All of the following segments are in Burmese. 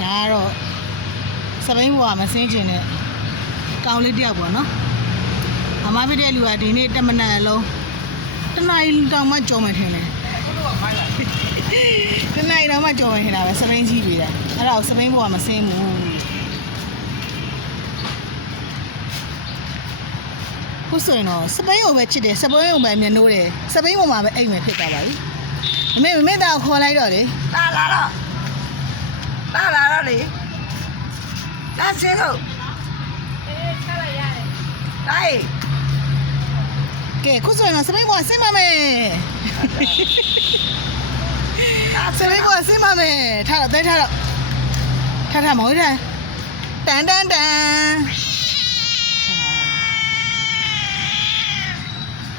ဒါကတော့စပိန်ဘွားမစင်းကျင်တဲ့ကောင်းလေးတယောက်ပေါ့နော်အမဖြစ်တဲ့လူကဒီနေ့တမနက်လုံးတနားရီတောင်မှကြော်မှထင်တယ်တနားရီတောင်မှကြော်မှထင်တာပဲစပိန်ကြီးတွေတာအဲ့ဒါကိုစပိန်ဘွားမစင်းဘူးခုဆိုရင်တော့စပိန်ကိုပဲချစ်တယ်စပိန်ကိုပဲမျက်နှိုးတယ်စပိန်ပေါ်မှာပဲအိမ်ပဲဖြစ်သွားပါပြီအမေသားကိုခေါ်လိုက်တော့လေလာတော့လေလာစင်းတော့ထားလိုက်ရတယ်တိုင်းကဲခုဆိုရင်တော့စပိန်ပေါ်ဆင်းပါမယ်စပိန်ပေါ်ဆင်းပါမယ်ထားတော့ထားမောင်ရတန်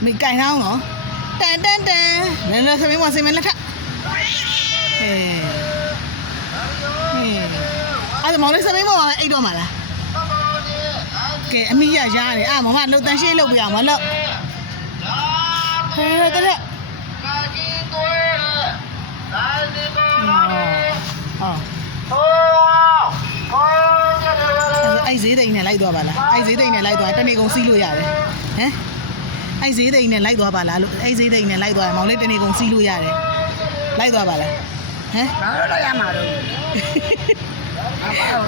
မိကင်အောင်နော်တန်လည်းစပိန်ပေါ်ဆင်းမယ်လက်ထအဲ့ဒါမောင်လေးစပိန်ပေါ်အိတ်တော့မှာလားကဲအမိရရတယ်မမလှုပ်တန်းရှင်းလှုပ်ပြရမလို့ဟဲ့တဲ့အဲ့ဈေးသိန်းနဲ့လိုက်သွားပါလားအဲ့ဈေးသိန်းနဲ့လိုက်သွားတနေ့ကုန်စီးလို့ရတယ်ဟမ်အဲ့ဈေးသိန်းနဲ့လိုက်သွားပါလားလို့အဲ့ဈေးသိန်းနဲ့လိုက်သွားမောင်လေးတနေ့ကုန်စီးလို့ရတယ်လိုက်သွားပါလားဟမ်ဘာလို့ရမှာတော့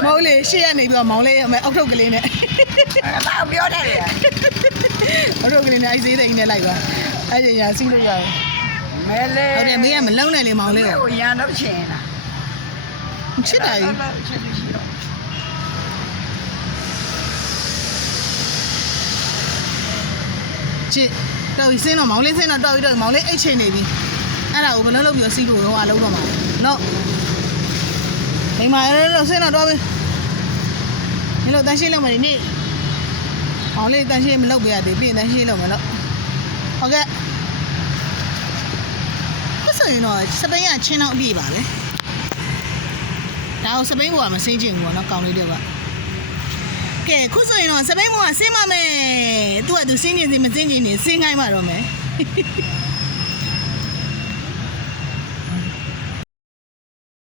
မောင်လေးရှေ့ကနေပြီးတော့မောင်လေးအောက်ထုတ်ကလေးနဲ့ဘာပြောတယ်လဲအောက်ထုတ်ကလေးနဲ့အဲ့ဈေးသိန်းနဲ့လိုက်သွားအဲ့ဒီညာစီးလို့တာမဲလေဟုတ်တယ်မေးကမလုံးနဲ့လေမောင်လေးကိုရန်တော့ချင်လားချစ်တာကြီးချစ်တော်ပြီစင်းတော့မောင်လေးစင်းတော့တော်ပြီမောင်လေးအိတ်ချင်နေပြီအဲ့ဒါကိုဘယ်လိုလုပ်ပြီးစီးလို့တော့အလုံးတော့မှာနော်မိမအဲ့တော့စင်းတော့တော်ပြီဒီလိုတန်းရှင်းလုပ်မယ်ဒီနေ့မောင်လေးတန်းရှင်းမလုပ်ပြရသေးပြင်တန်းရှင်းလုပ်မယ်နော်ဟုတ်ကဲ့ခုဆိုရင်တော့စပိန်ကချင်းတော့အပြည့်ပါပဲဒါကိုစပိန်ဘွားမစင်းချင်ဘူးပေါ့နော်ကောင်းလေးတွေကကဲခုဆိုရင်တော့စပိန်ဘွားဆင်းပါမယ်သူကသူစင်းနေစီမစင်းချင်နေစင်းခိုင်းမှာတော့မယ်